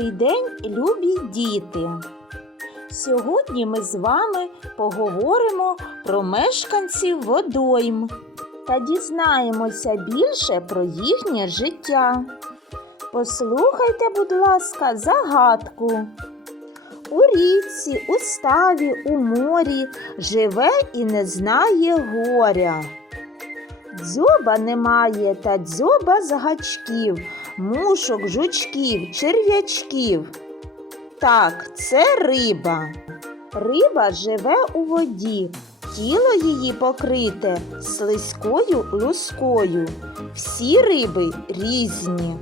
Добрий день, любі діти! Сьогодні ми з вами поговоримо про мешканців водойм та дізнаємося більше про їхнє життя. Послухайте, будь ласка, загадку. У річці, у ставі, у морі живе і не знає горя. Дзьоба немає та дзьоба з гачків, мушок, жучків, черв'ячків. Так, це риба. Риба живе у воді, тіло її покрите слизькою лускою. Всі риби різні.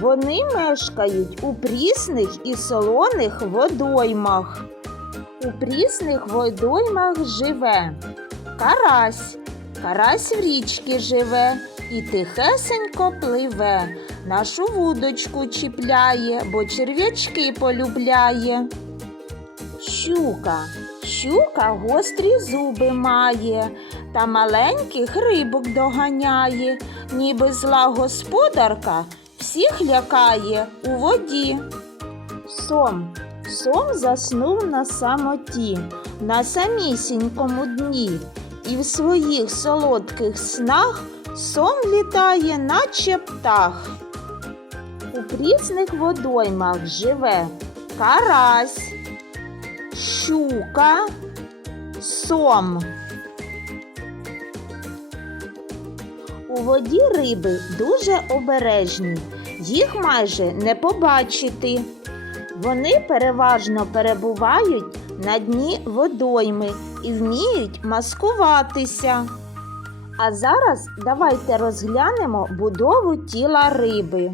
Вони мешкають у прісних і солоних водоймах. У прісних водоймах живе карась. Карась в річці живе і тихесенько пливе, нашу вудочку чіпляє, бо черв'ячки полюбляє. Щука. Щука гострі зуби має, та маленьких рибок доганяє, ніби зла господарка всіх лякає у воді. Сом. Сом заснув на самоті, на самісінькому дні, і в своїх солодких снах сом літає, наче птах. У прісних водоймах живе карась, щука, сом. У воді риби дуже обережні, їх майже не побачити. Вони переважно перебувають на дні водойми і вміють маскуватися. А зараз давайте розглянемо будову тіла риби.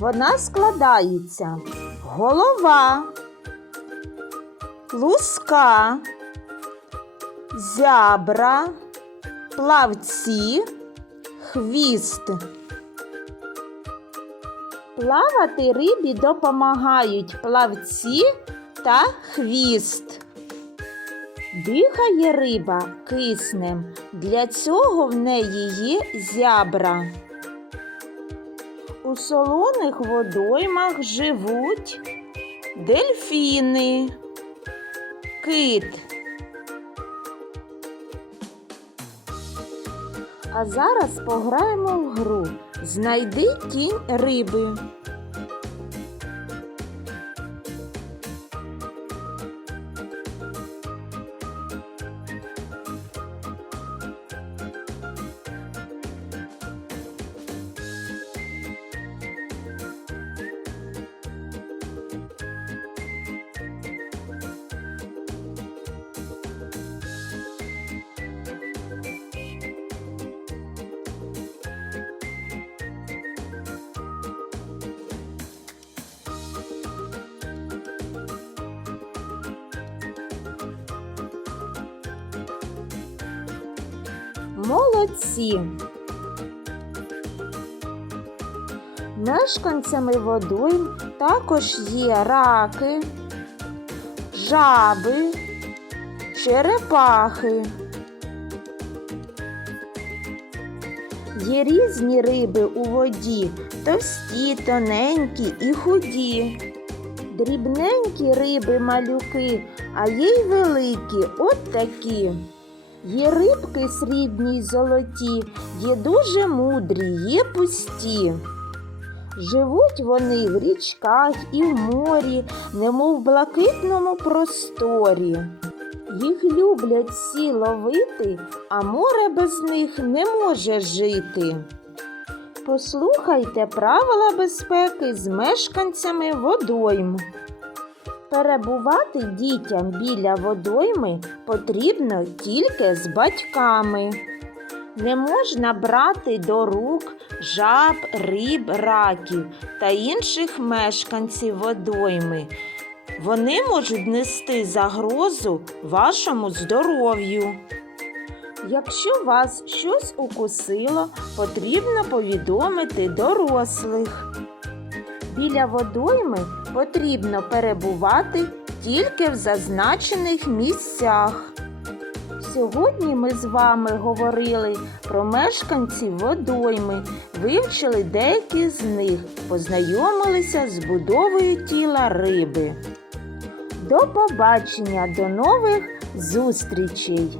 Вона складається голова, луска, зябра, плавці, хвіст. Плавати рибі допомагають плавці та хвіст. Дихає риба киснем, для цього в неї є зябра. У солоних водоймах живуть дельфіни, кит. А зараз пограємо в гру. Знайди тінь риби. Молодці! Мешканцями водойм також є раки, жаби, черепахи. Є різні риби у воді, товсті, тоненькі і худі. Дрібненькі риби малюки, а є й великі, от такі. Є рибки срібні й золоті, є дуже мудрі, є пусті. Живуть вони в річках і в морі, немов в блакитному просторі. Їх люблять всі ловити, а море без них не може жити. Послухайте правила безпеки з мешканцями водойм. Перебувати дітям біля водойми потрібно тільки з батьками. Не можна брати до рук жаб, риб, раків та інших мешканців водойми. Вони можуть нести загрозу вашому здоров'ю. Якщо вас щось укусило, потрібно повідомити дорослих. Біля водойми потрібно перебувати тільки в зазначених місцях. Сьогодні ми з вами говорили про мешканців водойми, вивчили деякі з них, познайомилися з будовою тіла риби. До побачення, до нових зустрічей!